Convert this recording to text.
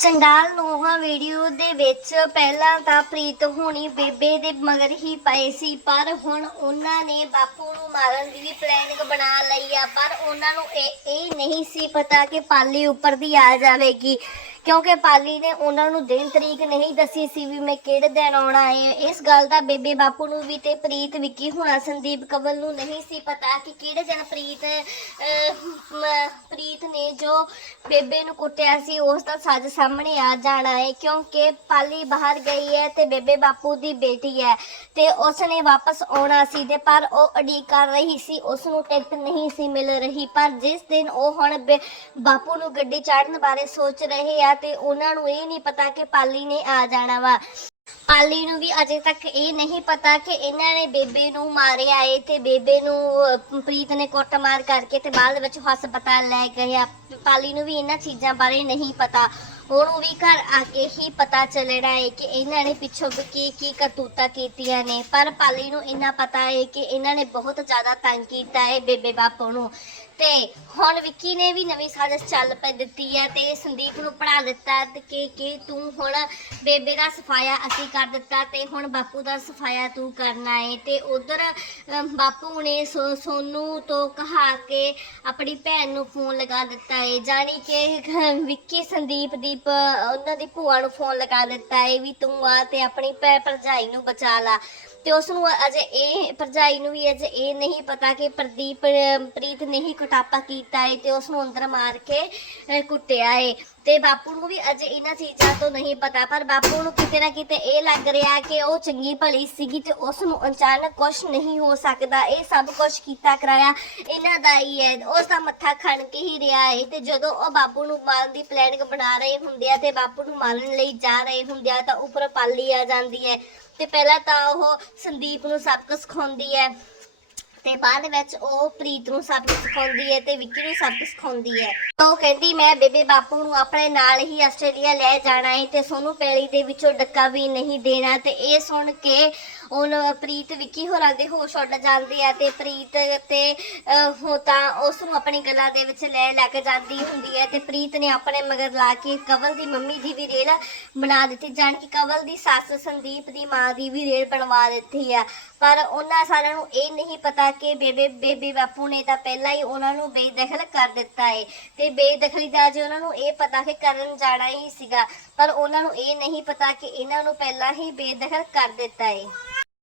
ਸੰਗਾਲ ਨੋਹਾ video ਦੇ ਵਿੱਚ ਪਹਿਲਾਂ ਤਾਂ ਪ੍ਰੀਤ ਹੋਣੀ ਬੇਬੇ ਦੇ ਮਗਰ ਹੀ ਪਏ ਸੀ, ਪਰ ਹੁਣ ਉਹਨਾਂ ਨੇ ਬਾਪੂ ਨੂੰ ਮਾਰਨ ਦੀ ਵੀ ਪਲੈਨਿੰਗ ਬਣਾ ਲਈ ਆ, ਪਰ ਉਹਨਾਂ ਨੂੰ ਇਹ ਇਹ ਨਹੀਂ ਸੀ ਪਤਾ ਕਿ ਪਾਲੀ ਉੱਪਰ ਦੀ ਆ ਜਾਵੇਗੀ। ਕਿਉਂਕਿ ਪਾਲੀ ਨੇ ਉਹਨਾਂ ਨੂੰ ਦਿਨ ਤਰੀਕ ਨਹੀਂ ਦੱਸੀ ਸੀ ਵੀ ਮੈਂ ਕਿਹੜੇ ਦਿਨ ਆਉਣਾ ਹੈ। ਇਸ ਗੱਲ ਦਾ ਬੇਬੇ ਬਾਪੂ ਨੂੰ ਵੀ ਤੇ ਪ੍ਰੀਤ ਵਿੱਕੀ ਹੁਣਾ ਸੰਦੀਪ ਕਵਲ ਨੂੰ ਨਹੀਂ ਸੀ ਪਤਾ ਕਿ ਕਿਹੜੇ ਦਿਨ ਪ੍ਰੀਤ ਨੇ ਜੋ ਬੇਬੇ ਨੂੰ ਕੁੱਟਿਆ ਸੀ, ਉਸ ਦਾ ਸੱਜ ਸਾਹਮਣੇ ਆ ਜਾਣਾ ਹੈ ਕਿਉਂਕਿ ਪਾਲੀ ਬਾਹਰ ਗਈ ਹੈ ਤੇ ਬੇਬੇ ਬਾਪੂ ਦੀ ਬੇਟੀ ਹੈ ਤੇ ਉਸ ਨੇ ਵਾਪਸ ਆਉਣਾ ਸੀ ਤੇ ਪਰ ਉਹ ਅਡੀਕ ਕਰ ਰਹੀ ਸੀ ਉਸ ਨੂੰ ਟਿਕਟ ਨਹੀਂ ਸੀ ਮਿਲ ਰਹੀ, ਪਰ ਜਿਸ ਦਿਨ ਉਹ ਹੁਣ ਬੇ- ਬਾਪੂ ਨੂੰ ਗੱਡੀ ਚਾੜਨ ਬਾਰੇ ਸੋਚ ਰਹੇ ਆ ਤੇ ਉਹਨਾਂ ਨੂੰ ਇਹ ਨਹੀਂ ਪਤਾ ਕਿ ਪਾਲੀ ਨੇ ਆ ਜਾਣਾ ਵਾ। ਪਾਲੀ ਨੂੰ ਵੀ ਅਜੇ ਤੱਕ ਇਹ ਨਹੀਂ ਪਤਾ ਕਿ ਇਹਨਾਂ ਨੇ ਬੇਬੇ ਨੂੰ ਮਾਰਿਆ ਏ ਤੇ ਬੇਬੇ ਨੂੰ ਅਹ, ਪ੍ਰੀਤ ਨੇ ਕੁੱਟਮਾਰ ਕਰਕੇ ਤੇ ਬਾਅਦ ਵਿੱਚ ਹਸਪਤਾਲ ਲੈ ਗਏ ਆ ਪਾਲੀ ਨੂੰ ਵੀ ਇਹਨਾਂ ਚੀਜ਼ਾਂ ਬਾਰੇ ਨਹੀਂ ਪਤਾ। ਉਹਨੂੰ ਵੀ ਘਰ ਆ ਕੇ ਹੀ ਪਤਾ ਚੱਲਣਾ ਏ ਕਿ ਇਹਨਾਂ ਨੇ ਪਿੱਛੋਂ ਕੀ ਕੀ ਕਰਤੂਤਾਂ ਕੀਤੀਆਂ ਨੇ। ਪਰ ਪਾਲੀ ਨੂੰ ਇੰਨਾ ਪਤਾ ਹੈ ਕਿ ਇਹਨਾਂ ਨੇ ਬਹੁਤ ਜ਼ਿਆਦਾ ਤੰਗ ਕੀਤਾ ਹੈ ਬੇਬੇ ਬਾਪੂ ਨੂੰ। ਤੇ ਹੁਣ ਵਿੱਕੀ ਨੇ ਵੀ ਨਵੀਂ ਸਾਜ਼ਿਸ਼ ਚੱਲ ਪੈ ਦਿੱਤੀ ਹੈ ਤੇ ਸੰਦੀਪ ਨੂੰ ਪੜਾ ਦਿੱਤਾ ਤੇ ਕਿ ਕਿ ਤੂੰ ਹੁਣ ਬੇਬੇ ਦਾ ਸਫਾਇਆ ਅਸੀਂ ਕਰ ਦਿੱਤਾ ਤੇ ਹੁਣ ਬਾਪੂ ਦਾ ਸਫਾਇਆ ਤੂੰ ਕਰਨਾ ਏ ਤੇ ਉਧਰ ਬਾਪੂ ਨੇ ਸੋ- ਸੋਨੂੰ ਤੋਂ ਕਹਾ ਕੇ ਆਪਣੀ ਭੈਣ ਨੂੰ ਫੋਨ ਲਗਾ ਦਿੱਤਾ ਹੈ ਜਾਣੀ ਕਿ ਵਿੱਕੀ, ਸੰਦੀਪ ਦੀ ਪ- ਉਹਨਾਂ ਦੀ ਭੂਆ ਨੂੰ ਫੋਨ ਲਗਾ ਦਿੱਤਾ ਹੈ ਵੀ ਤੂੰ ਆ ਤੇ ਆਪਣੀ ਭੈ ਭਰਜਾਈ ਨੂੰ ਬਚਾ ਲਾ। ਤੇ ਉਸ ਨੂੰ ਅਜੇ ਇਹ ਭਰਜਾਈ ਨੂੰ ਵੀ ਅਜੇ ਇਹ ਨਹੀਂ ਪਤਾ ਕਿ ਪ੍ਰਦੀਪ, ਪ੍ਰੀਤ ਨੇ ਹੀ ਕੁਟਾਪਾ ਕੀਤਾ ਹੈ ਤੇ ਉਸ ਨੂੰ ਅੰਦਰ ਮਾਰ ਕੇ ਕੁੱਟਿਆ ਹੈ ਤੇ ਬਾਪੂ ਨੂੰ ਵੀ ਅਜੇ ਇਹਨਾਂ ਚੀਜ਼ਾਂ ਤੋਂ ਨਹੀਂ ਪਤਾ, ਪਰ ਬਾਪੂ ਨੂੰ ਕਿਤੇ ਨਾ ਕਿਤੇ ਇਹ ਲੱਗ ਰਿਹਾ ਕਿ ਉਹ ਚੰਗੀ ਭਲੀ ਸੀਗੀ ਤੇ ਉਸ ਨੂੰ ਅਚਾਨਕ ਕੁਝ ਨਹੀਂ ਹੋ ਸਕਦਾ। ਇਹ ਸਭ ਕੁਝ ਕੀਤਾ ਕਰਾਇਆ ਇਹਨਾਂ ਦਾ ਹੀ ਹੈ ਉਸ ਦਾ ਮੱਥਾ ਖਣ ਕੇ ਹੀ ਰਿਹਾ ਹੈ ਤੇ ਜਦੋਂ ਉਹ ਬਾਪੂ ਨੂੰ ਮਾਰਨ ਦੀ ਪਲੈਨਿੰਗ ਬਣਾ ਰਹੇ ਹੁੰਦੇ ਆ ਤੇ ਬਾਪੂ ਨੂੰ ਮਾਰਨ ਲਈ ਜਾ ਰਹੇ ਹੁੰਦੇ ਆ ਤਾਂ ਉੱਪਰ ਪਾਲੀ ਆ ਜਾਂਦੀ ਹੈ ਤੇ ਪਹਿਲਾਂ ਤਾਂ ਉਹ ਸੰਦੀਪ ਨੂੰ ਸਬਕ ਸਿਖਾਉਂਦੀ ਹੈ। ਤੇ ਬਾਅਦ ਵਿੱਚ ਉਹ ਪ੍ਰੀਤ ਨੂੰ ਸਬਕ ਸਿਖਾਉਂਦੀ ਹੈ ਤੇ ਵਿੱਕੀ ਨੂੰ ਸਬਕ ਸਿਖਾਉਂਦੀ ਹੈ। ਉਹ ਕਹਿੰਦੀ, ਮੈਂ ਬੇਬੇ ਬਾਪੂ ਨੂੰ ਆਪਣੇ ਨਾਲ ਹੀ ਆਸਟ੍ਰੇਲੀਆ ਲੈ ਜਾਣਾ ਹੈ ਤੇ ਸੋਨੂੰ ਪੈਲੀ ਦੇ ਵਿੱਚੋਂ ਡੱਕਾ ਵੀ ਨਹੀਂ ਦੇਣਾ ਤੇ ਇਹ ਸੁਣ ਕੇ ਉਹ ਪ੍ਰੀਤ ਵਿੱਕੀ ਹੋਰਾਂ ਦੇ ਹੋਸ਼ ਉੱਡ ਜਾਂਦੇ ਆ ਤੇ ਪ੍ਰੀਤ ਤੇ ਅਹ, ਹੋ ਤਾਂ ਉਸ ਨੂੰ ਆਪਣੀ ਗੱਲਾਂ ਦੇ ਵਿੱਚ ਲੈ ਲੈ ਕੇ ਜਾਂਦੀ ਹੁੰਦੀ ਹੈ ਤੇ ਪ੍ਰੀਤ ਨੇ ਆਪਣੇ ਮਗਰ ਲਾ ਕੇ ਕਵਲ ਦੀ ਮੰਮੀ ਦੀ ਵੀ ਰੇਲ ਬਣਾ ਦਿੱਤੀ ਜਾਣ ਕਿ ਕਵਲ ਦੀ ਸੱਸ ਸੰਦੀਪ ਦੀ ਮਾਂ ਦੀ ਵੀ ਰੇਲ ਬਣਵਾ ਦਿੱਤੀ ਆ। ਪਰ ਉਹਨਾਂ ਸਾਰਿਆਂ ਨੂੰ ਇਹ ਨਹੀਂ ਪਤਾ ਕਿ ਬੇਬੇ ਬੇਬੇ ਬਾਪੂ ਨੇ ਤਾਂ ਪਹਿਲਾਂ ਹੀ ਉਹਨਾਂ ਨੂੰ ਬੇਦਖਲ ਕਰ ਦਿੱਤਾ ਹੈ ਤੇ ਬੇਦਖਲੀ ਦਾ ਜੇ ਉਹਨਾਂ ਨੂੰ ਇਹ ਪਤਾ ਕਿ ਕਰਨ ਜਾਣਾ ਹੀ ਸੀਗਾ ਪਰ ਉਹਨਾਂ ਨੂੰ ਇਹ ਨਹੀਂ ਪਤਾ ਕਿ ਇਹਨਾਂ ਨੂੰ ਪਹਿਲਾਂ ਹੀ ਬੇਦਖਲ ਕਰ ਦਿੱਤਾ ਏ।